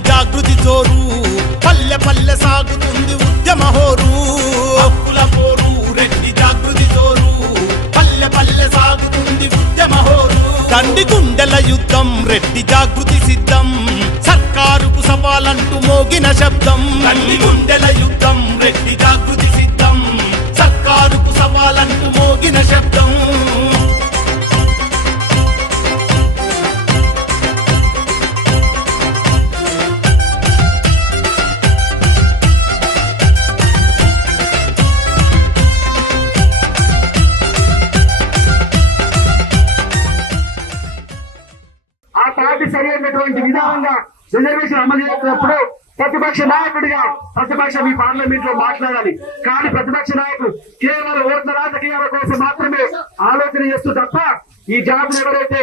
జాగృతి చోరు. పల్లె పల్లె సాగుతుంది ఉద్యమ హోరు. హక్కుల పోరు రెడ్డి జాగృతి చోరు. పల్లె పల్లె సాగుతుంది ఉద్యమ హోరు. దండి గుండెల యుద్ధం రెడ్డి జాగృతి సిద్ధం. సర్కారుకు సవాలంటూ మోగిన శబ్దం. దండి గుండెల యుద్ధం రెడ్డి జాగృతి పార్టీ సరైనటువంటి విధానంగా రిజర్వేషన్ అమలు చేస్తున్నప్పుడు ప్రతిపక్ష నాయకుడిగా ప్రతిపక్షం ఈ పార్లమెంట్లో మాట్లాడాలి. కానీ ప్రతిపక్ష నాయకుడు కేవలం ఓట్ల రాజకీయాల కోసం మాత్రమే ఆలోచన చేస్తూ తప్ప ఈ జాబ్ ఎవరైతే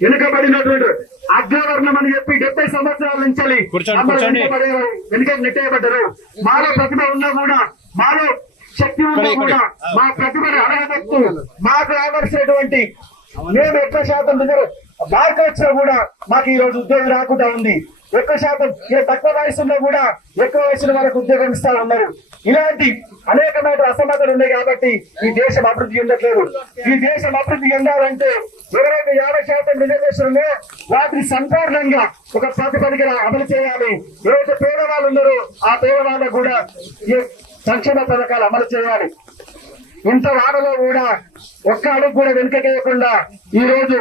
వెనుకబడినటువంటి అగ్రవర్ణం అని చెప్పి డెబ్బై సంవత్సరాల నుంచి వెనుక నెట్టేయబడ్డారు. మాలో ప్రతిభ ఉన్నా కూడా మాలో శక్తి ఉన్నా కూడా మా ప్రతిభను అడగబెట్టు మాకు రావాల్సినటువంటి మేము ఎక్కువ శాతం మార్క్ వచ్చినా కూడా మాకు ఈ రోజు ఉద్యోగం రాకుండా ఉంది. ఎక్కువ శాతం ఏ తక్కువ వయసులో కూడా ఎక్కువ వయసులో వాళ్ళకు ఉద్యోగం ఇస్తా ఉన్నారు. ఇలాంటి అనేకమైన అసమతలు ఉన్నాయి కాబట్టి ఈ దేశం అభివృద్ధి చెందట్లేదు. ఈ దేశం అభివృద్ధి చెందాలంటే ఎవరైతే యాభై శాతం రిజర్వేషన్లో వాటిని సంపూర్ణంగా ఒక ప్రాతిపదికన అమలు చేయాలి. ఏదైతే పేదవాళ్ళు ఉన్నారో ఆ పేదవాళ్ళకు కూడా ఈ సంక్షేమ పథకాలు అమలు చేయాలి. ఇంత వాడలో కూడా ఒక్క అడుగు కూడా వెనుకకేయకుండా ఈ రోజు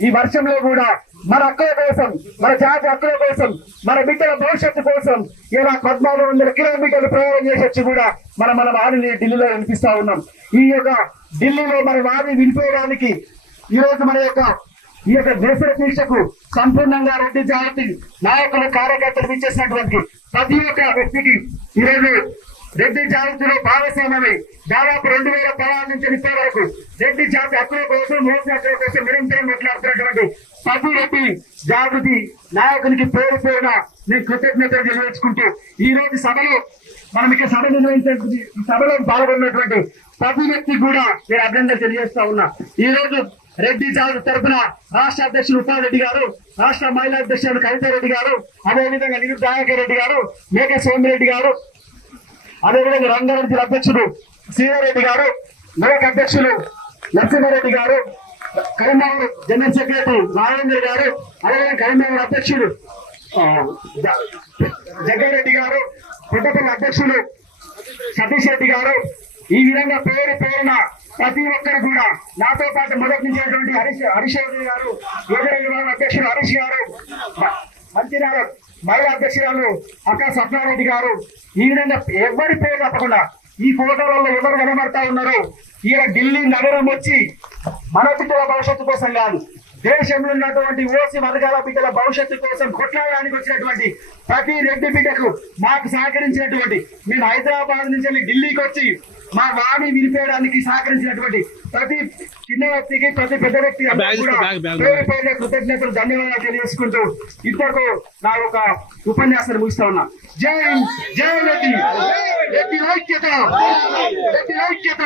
ఈ వర్షంలో కూడా మన హక్కుల కోసం మన జాతి హక్కుల కోసం మన బిడ్డల భవిష్యత్తు కోసం ఇలా పద్నాలుగు వందల కిలోమీటర్లు ప్రయాణం చేసి వచ్చి కూడా మనం మన వారిని ఢిల్లీలో వినిపిస్తా ఉన్నాం. ఈ యొక్క ఢిల్లీలో మన వారిని వినిపించడానికి ఈ రోజు మన యొక్క ఈ యొక్క దేశ దీక్షకు సంపూర్ణంగా రెడ్డి జాతి నాయకులు కార్యకర్తలు ఇచ్చేసినటువంటి ప్రతి ఒక్క వ్యక్తికి ఈరోజు రెడ్డి జాతిలో భాగస్వామ్యమై. దాదాపు రెండు వేల పదహారు నుంచి ఇప్పటి వరకు రెడ్డి జాతి హక్కుల కోసం మోస హక్కుల కోసం నిరంతరం మాట్లాడుతున్నటువంటి ప్రతి రెడ్డి జాగృతి నాయకునికి పేరు పేరున నేను కృతజ్ఞతలు తెలియజేసుకుంటూ ఈ రోజు సభలో మనం ఇక్కడ సభ నిర్వహించే సభలో పాల్గొన్నటువంటి ప్రతి వ్యక్తి కూడా నేను అభినందన తెలియజేస్తా ఉన్నా. ఈ రోజు రెడ్డి జాతి తరఫున రాష్ట్ర అధ్యక్షులు ఉపారెడ్డి గారు రాష్ట్ర మహిళా అధ్యక్షులు కవితారెడ్డి గారు అదేవిధంగా నిరు దయాకర్ రెడ్డి గారు మేక సోమిరెడ్డి గారు అదేవిధంగా రంగారెడ్డి జిల్లా అధ్యక్షుడు సీనారెడ్డి గారు మెదక్ అధ్యక్షులు నరసింహారెడ్డి గారు కరీంనగర్ జనరల్ సెక్రటరీ నారాయణ గారు అదేవిధంగా కరీంనగర్ అధ్యక్షుడు జగ్గారెడ్డి గారు పుట్టపల్లి అధ్యక్షులు సతీష్ రెడ్డి గారు. ఈ విధంగా పేరు పేరున ప్రతి ఒక్కరు కూడా నాతో పాటు మొదటి నుంచి హరీష్ హరీష్ రెడ్డి గారు యువజన విభాగం అధ్యక్షుడు హరీష్ గారు. మంత్రి మహిళా అధ్యక్షురాలు అక్క సత్యారెడ్డి గారు. ఈ విధంగా ఎవరి పేరు తప్పకుండా ఈ ఫోటోలలో ఎవరు కనబడతా ఉన్నారో ఈయన ఢిల్లీ నగరం వచ్చి మన బిడ్డల భవిష్యత్తు కోసం కాదు దేశంలో ఉన్నటువంటి ఓసి వర్గాల బిడ్డల భవిష్యత్తు కోసం కొట్లాడడానికి వచ్చినటువంటి ప్రతి రెడ్డి బిడ్డకు మాకు సహకరించినటువంటి మేము హైదరాబాద్ నుంచి వెళ్ళి ఢిల్లీకి వచ్చి మా వాణి వినిపేయడానికి సహకరించినటువంటి ప్రతి చిన్న వ్యక్తికి ప్రతి పెద్ద వ్యక్తి కృతజ్ఞతలు ధన్యవాదాలు తెలియజేసుకుంటూ ఇంతకు నా ఒక ఉపన్యాసాన్ని ముగిస్తా ఉన్నా. జై జై రెడ్డి. రెడ్డి ఐక్యత రెడ్డి ఐక్యత.